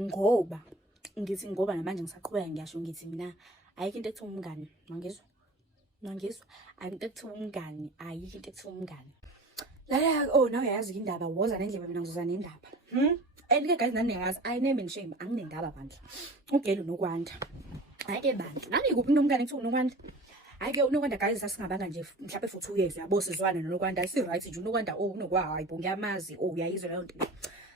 ngoba ngithi ngoba namanje ngisaqhubeka ngiyasho ngithi mina ayikho into ekuthiwa umngani, mangizwa ayikho into ekuthiwa umngani, ayikho into ekuthiwa umngani. Lala nawe yazi indaba woza nendlela mina ngizoza nendaba. And ke guys nani yazi I name and shame anginendaba bandla. Ugelo nokwanda. Ayike bandla. Nani kuphi nomngane ekuthiwa unokwanda? Ayike unokwanda guys sasingabanga nje mhlawumbe for 2 years yabo sizwana nokwanda si right nje unokwanda unokwa hayibo ngiyamazi uyayizwa leyo nto.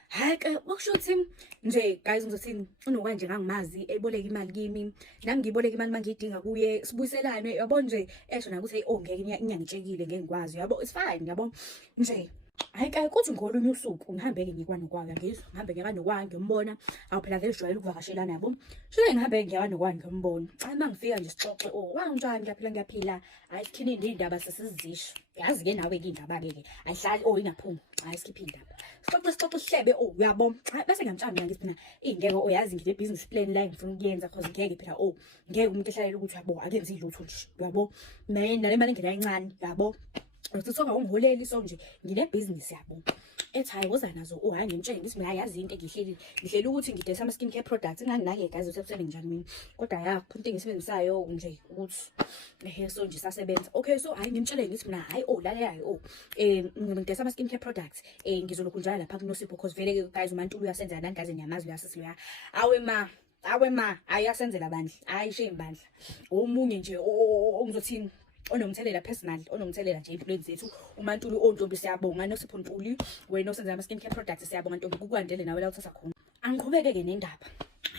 Hayi ke wakusho ukuthi nje guys ngizothini unokwanda nje ngangimazi eboleka imali kimi nami ngiboleka imali mangiyidinga kuye sibuyiselane yabo nje esho nakuthi ngeke ngiyangitshekile ngeke ngikwazi yabo it's fine yabo nje. Hayi ke kuthi ngolunye usuku ngihambeke ngikwanokwaga ngizwe ngihambe ngikanokwaga ngiyombona awu phela vele jwayele ukuvakashelana yabo shile ngihambe ngiyakanokwaga ngiyombona mangifika nje sixoxe wanjani ngiyaphila hayi sikhini indaba sesizisho yazi ke nawe ke indaba ke ayihlali ingaphumi hayi sikhiphe indaba sixoxe sihlebe uyabo bese ngiyamtshela ngithi mina ingeke yazi ngile business plan la ngifuna ukuyenza cause ngeke phela ngeke umuntu ehlalela ukuthi yabo akenzi ilutho nje yabo mina le mali ngela incane yabo Usithoka ungiholeli so nje ngine business yabo ethi hayi woza nazo hayi ngimtshela ngithi mina yazi into ngihleli ukuthi ngidesa ama skin care products nganginake guys usebenza njani mina kodwa ya into engisebenzisayo nje ukuthi so nje sasebenza okay so hayi ngimtshele ngithi mina hayi lalelayo ngidesa ama skin care products ngizolokhu njalo lapha kunosipho because vele guys uMaNtuli uyasenza nani guys nyamazi uyasisiloya awe ma ayasenzela bandla ayishe bandla omunye nje ongizothini onomthelela personal onomthelela nje empilweni zethu uMaNtuli ontombi siyabonga noSipho Ntuli wena osenza ama skin care products siyabonga ntombi kukwandele nawe la uthatha khona angiqhubeke ke nendaba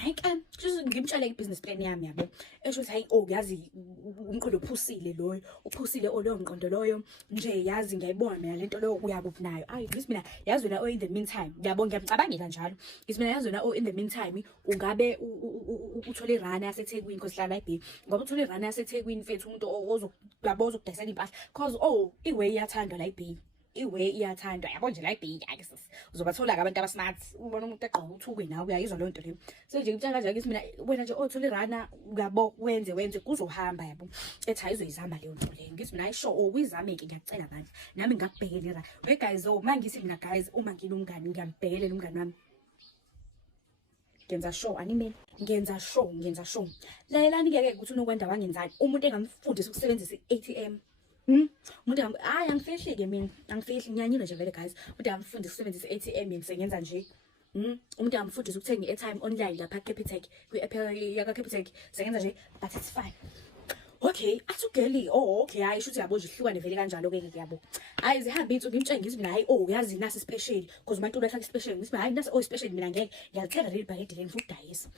hayi ke just ngimtshele ibusiness plan yami yabo esho ukuthi hayi yazi umqondo uphusile loyo uphusile loyo mqondo loyo nje yazi ngiyayibona mina lento leyo uyabuphi nayo ayi ngithi mina yazi wena in the meantime yabo ngiyamcabangela njalo ngithi mina yazi wena in the meantime ungabe uthole irana yaseThekwini because hlala iBay ngoba uthole irana yaseThekwini mfethu umuntu ozokuyabo ozokudayisela impahla cause iway iyathandwa la iBay iway iyathandwa yabo nje la iBay ake sis uzobathola ke abantu abasmart ubona umuntu eqhawe uthukwe nawe uyayizwa leyo nto leyo so nje ngitshela kanje ngithi mina wena nje othola irana ngabo wenze kuzohamba yabo ethi ayizoyizama leyo nto leyo ngithi mina ayisho uyizame ke ngiyacela manje nami ngakubhekelela we guys mangithi mina guys uma nginomngani ngiyambhekelela umngani wami ngenza show lalelani ke ukuthi unokwanda wangenzani umuntu engamfundisa ukusebenzisa iATM umuntu angifihli ke mina angifihli ngiyanyile nje vele guys umuntu angifundisa ukusebenzisa iATM ngisengenza nje umuntu angifundisa ukuthenga iAirtime online lapha Capitec kwi-app yaka Capitec sengenza nje but it's fine okay athugeli okay hayi shuthi yabo nje ihlukane vele kanjalo ke yabo hayi zihambe insuku ngimtshela ngithi mina hayi yazi nasi special because uMaNtuli ahlala special ngithi hayi nasi special mina ngeke ngiyalithenga leli bhakede leni futhi udayisa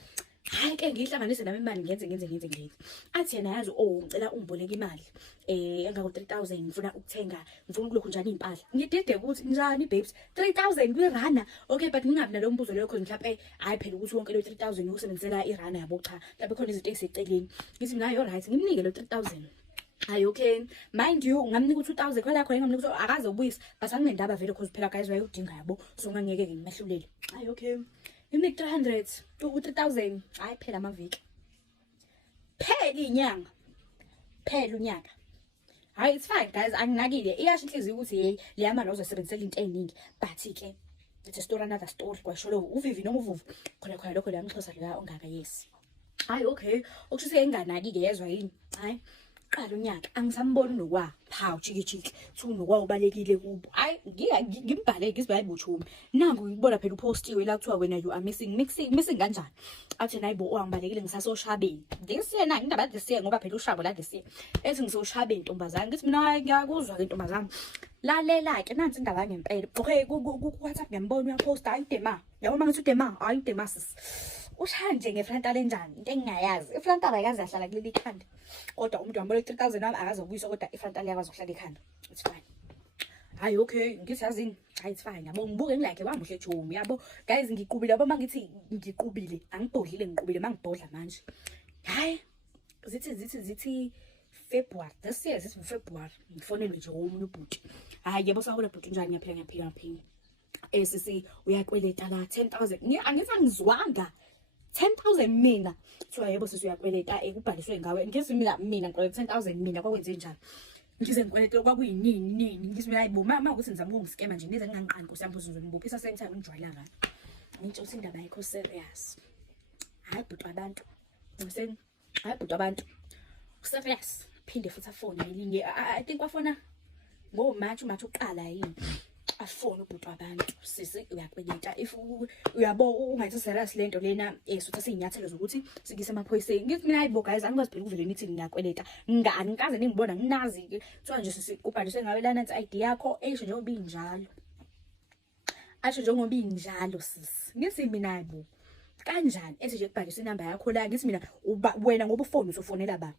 hayi ke ngihlanganise nami imali ngenze athi yena yazi ngicela ungiboleka imali engako 3000 ngifuna ukuthenga ngifuna ukulokhu njani impahla ngidide ukuthi njani babes 3000 kwirana okay but ngingabi nalo mbuzo leyo because mhlawumbe hayi phela ukuthi wonke lo 3000 usebenzela irana yabo cha mhlawumbe khona izinto eziseceleni ngithi mina all right ngimnike lo 3000 hayi okay mind you ngamnika u2000 kwala khona ngamnika ukuthi akaze ubuyisa but anginendaba vele because phela guys wayudinga yabo so ngangeke ngimehlulele hayi okay imik 300 u3000 hayi phela amaviki phela inyanga phela unyaka hayi it's fine guys anginakile iyasho inhliziyo ukuthi hey le mali uzosebenzisela into eningi but ke it's a story another story kwasho lo uvivi noma uvuvu khona lokho la mxhosa la ongaka yes hayi okay ukusho enganaki ke yezwa yini hayi qala unyaka angisamboni nokwa phawu jikijiki thu nokwa ubalekile kubo hayi ngimbhale ngizibhayi buthumi nangu ngibona phela upostiwe la kuthiwa wena you are missing kanjani athi nayibo wangibalekile ngisasoshabeni this year na indaba this year ngoba phela ushabo la this year ethi ngisoshabeni ntombazana ngithi mina ngiyakuzwa ke ntombazana lalela ke nansi indaba ngempela okay ku WhatsApp ngiyambona uyaposta ayidema yabona ngithi udema ayidema sis ushaya nje ngefrontale enjani into engingayazi ifrontale akaze yahlala kuleli khanda kodwa umuntu wambona 3000 nami akazobuyisa kodwa ifrontale yakwazi ukuhlala ekhanda it's fine hayi okay ngithi yazini hayi it's fine yabo ngibuke ngilike wamuhle chomi yabo guys ngiqubile yabo mangithi ngiqubile angibhodlile ngiqubile mangibhodla manje hayi zithi February this year is February ngifonelwe nje omunye ubhuti hayi yabo sawona bhuti njani ngiyaphila sisi uyakweleta la 10000 angithi angizwanga 10000 mina so yebo sisi uyakweleta kubhaliswe ngawe ngithi mina ngikweleta 10000 mina kwakwenze njani ngize ngikweleta kwakuyinini ngithi mina hayibo mama ukuthi nizama ukungiskema nje nize nginganqani nkosiyami uzweni bophisa same time ngijwayela ngani ngitsho ukuthi indaba ayikho serious. Hayi bhuti abantu. Ngizeni? Hayi bhuti abantu. Serious. Phinde futhi afone elinye. I think wafona ngoMatch uqala yini. Afone ubhuti wabantu. Sisi uyakweleta if uyabo ungathi serious lento lena suthi sinyathelo zokuthi sikise emaphoyiseni. Ngithi mina hayibo guys angibaziphela ukuvele nithi ngiyakweleta. Ngikaze ningibona nginazi ke. Kuthiwa nje sisi ubhalise ngawe lana nansi ID yakho esho njengoba injalo. Asho njengoba injalo sisi. Ngithi mina hayibo kanjani ethi nje kubhalisa inamba yakho la ngithi mina wena ngoba ufone uzofonela ba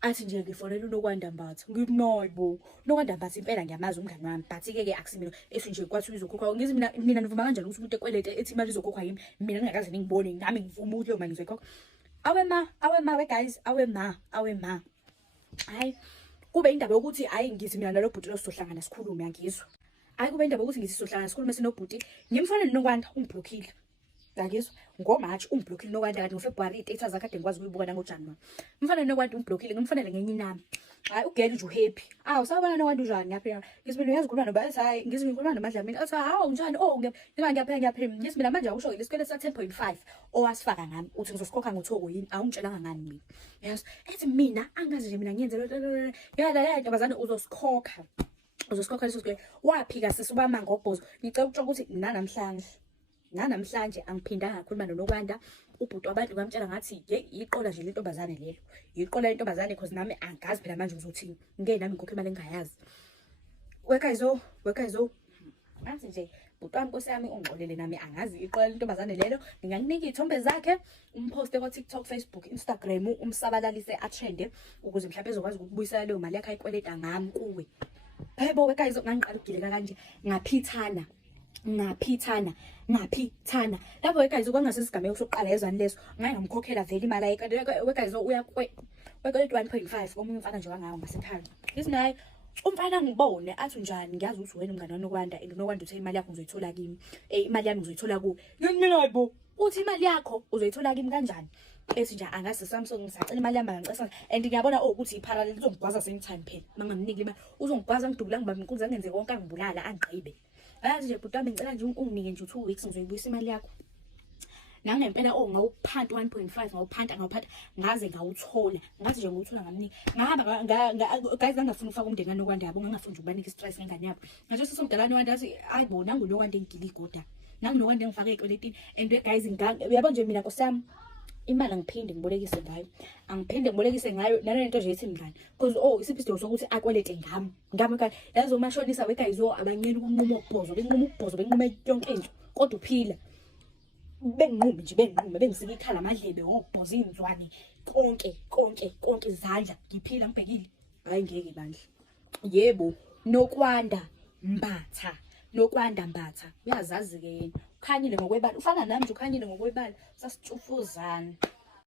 athi nje ngifonela uNokwanda Mbatha ngithi noyibo Nokwanda Mbatha impela ngiyamazi umngani wami but ke akusimi ethi nje kwathi uzokhokha ngithi mina nivuma kanjani ukuthi umuntu ekwelete ethi imali izokhokhwa yimi mina ngingakaze ngibone nami ngivuma ukuthi leyo mali ngizoyikhokha awe we guys awe ma hayi kube indaba yokuthi hayi ngithi mina nalo bhuti lo sizohlangana sikhulume angizwa hayi kube indaba yokuthi ngithi sizohlangana sikhulume sinobhuti ngimfanele Nokwanda ungiblockile ngizwa ngoMatch ungiblockile Nokwanda kanti ngoFebruary i-data zakhe kade ngikwazi ukuyibuka nangoJanuary mfanele Nokwanda ungiblockile ngimfanele ngenye inami hayi ugele nje uhappy usabona Nokwanda unjani yaphela ngisibini uyazikhuluma noba hayi ngizikhuluma noMadlamini athi hawu njani ngiyaphela ngisibini manje awusho lesikwele sa 10.5 owasifaka ngami uthi ngizosikhokha ngothoko yini awungitshelanga ngani mina yes ethi mina angazi nje mina ngiyenze la ntombazane uzosikhokha leso sikwele waphika sisubama ngobhozo ngicela ukutsho ukuthi namhlanje angiphindanga ngakhuluma noNokwanda ubhuti wabantu ngamtshela ngathi iqola nje lentombazane lelo iqola lentombazane because nami angazi phela manje uzothini ngeke nami ngikho imali engayazi wekayizo ngathi nje bhuti wami Nkosi yami ungixolele nami angazi iqola lentombazane lelo ngingakunika izithombe zakhe umposte ko TikTok Facebook Instagram umsabalalise atrende ukuze mhlawumbe ezokwazi ukubuyisela leyo mali yakhe ayikweleta ngami kuwe hayibo wekayizo ngangiqala ukugileka kanje ngaphithana lapho wekayizo kwangasesigameko sokuqala yezwani leso ngeke ngamkhokhela vele imali ayikade wekayizo wekweleta 1.5 omunye umfana nje wangawo ngasekhaya ngithi naye umfana ngibone athi njani ngiyazi ukuthi wena umngane waNokwanda Nokwanda uthe imali yakho uzoyithola kimi imali yami uzoyithola kuwe mina hayibo uthi imali yakho uzoyithola kimi kanjani ethi nje angase Samsung ngisacela imali yami ngicela and ngiyabona ukuthi iparallel uzongigwaza same time phela mangamniki imali uzongigwaza ngidubula ngibamba inkunzi angenze konke angibulala angigqibe ayazi nje bhuti wami ngicela nje unginike nje 2 weeks ngizoyibuyisa imali yakho nangempela ngawuphanta 1.5 ngawuphanta ngaze ngawuthola ngathi nje ngawuthola ngamnika ngahamba guys ngangafuna ukufaka umndeni kaNokwanda yabo ngangafuna nje ukubanika istress ngengane yabo ngathi sisomdala kaNokwanda athi ayibona nguNokwanda engigila igoda nanguNokwanda engifake ekweletini and guys uyabo nje mina Nkosi yami imali angiphinde ngibolekise ngayo nalento nje ethi mngani because isiphi isidingo sokuthi akwelete ngami kanti yazo mashonisa wekayizo abancane ukunquma ukubhozo benquma yonke into kodwa uphila benginqume bengisika ikhala amadlebe obhozo inzwane konke izandla ngiphila ngibhekile hayi ngeke bandla yebo Nokwanda Mbatha uyazazi ke yena ukhanyile ngokwebala ufana nami nje ukhanyile ngokwebala sasitshufuzana